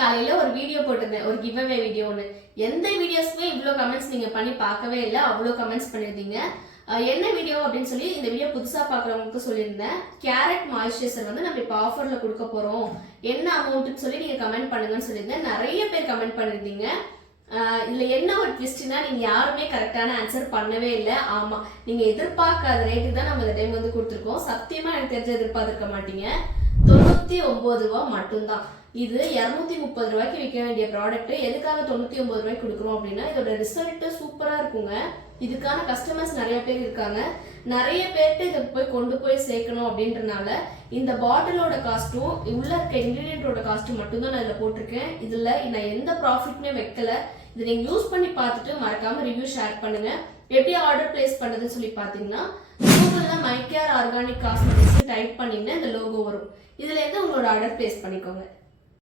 காலையில ஒரு வீடியோ போட்டிருந்தேன், ஒரு கிவ் அவே வீடியோ ஒன்று. எந்த வீடியோஸ்க்குமே இவ்வளோ கமெண்ட்ஸ் நீங்கள் பண்ணி பார்க்கவே இல்லை, அவ்வளோ கமெண்ட்ஸ் பண்ணியிருந்தீங்க. என்ன வீடியோ அப்படின்னு சொல்லி இந்த வீடியோ புதுசாக பார்க்குறவங்களுக்கு சொல்லியிருந்தேன். கேரட் மாய்ஸ்சரைசர் வந்து நம்ம இப்போ ஆஃபரில் கொடுக்க போகிறோம், என்ன அமௌண்ட்டுன்னு சொல்லி நீங்கள் கமெண்ட் பண்ணுங்கன்னு சொல்லியிருந்தேன். நிறைய பேர் கமெண்ட் பண்ணியிருந்தீங்க. இதில் என்ன ஒரு ட்விஸ்ட்னா, நீங்கள் யாருமே கரெக்டான ஆன்சர் பண்ணவே இல்லை. ஆமாம், நீங்கள் எதிர்பார்க்காத ரேட்டு தான் நம்ம இந்த டைம் வந்து கொடுத்துருக்கோம். சத்தியமாக எனக்கு தெரிஞ்ச எதிர்பார்த்துருக்க மாட்டீங்க. 99 ரூபா மட்டும்தான். இது 230 ரூபாய்க்கு விற்க வேண்டிய ப்ராடக்ட். எதுக்காக 99 ரூபாய்க்கு கொடுக்குறோம் அப்படின்னா, இதோட ரிசல்ட் சூப்பராக இருக்குங்க. இதுக்கான கஸ்டமர்ஸ் நிறைய பேர் இருக்காங்க. நிறைய பேர்ட்டு இதை போய் கொண்டு போய் சேர்க்கணும் அப்படின்றனால இந்த பாட்டிலோட காஸ்ட்டும் உள்ள இருக்க இன்கிரீடியன்ட்டோட காஸ்ட்டும் மட்டும்தான் நான் இதில் போட்டிருக்கேன். இதில் நான் எந்த ப்ராஃபிட்மே வைக்கல. இதை நீங்கள் யூஸ் பண்ணி பார்த்துட்டு மறக்காம ரிவ்யூ ஷேர் பண்ணுங்க. எப்படி ஆர்டர் பிளேஸ் பண்ணுறதுன்னு சொல்லி பார்த்தீங்கன்னா, கூகுளில் மைகேர் ஆர்கானிக் காஸ்மெட்டிக்ஸ் டைப் பண்ணிங்கன்னா இந்த லோகோ வரும். இதில் இருந்து உங்களோட ஆர்டர் பிளேஸ் பண்ணிக்கோங்க.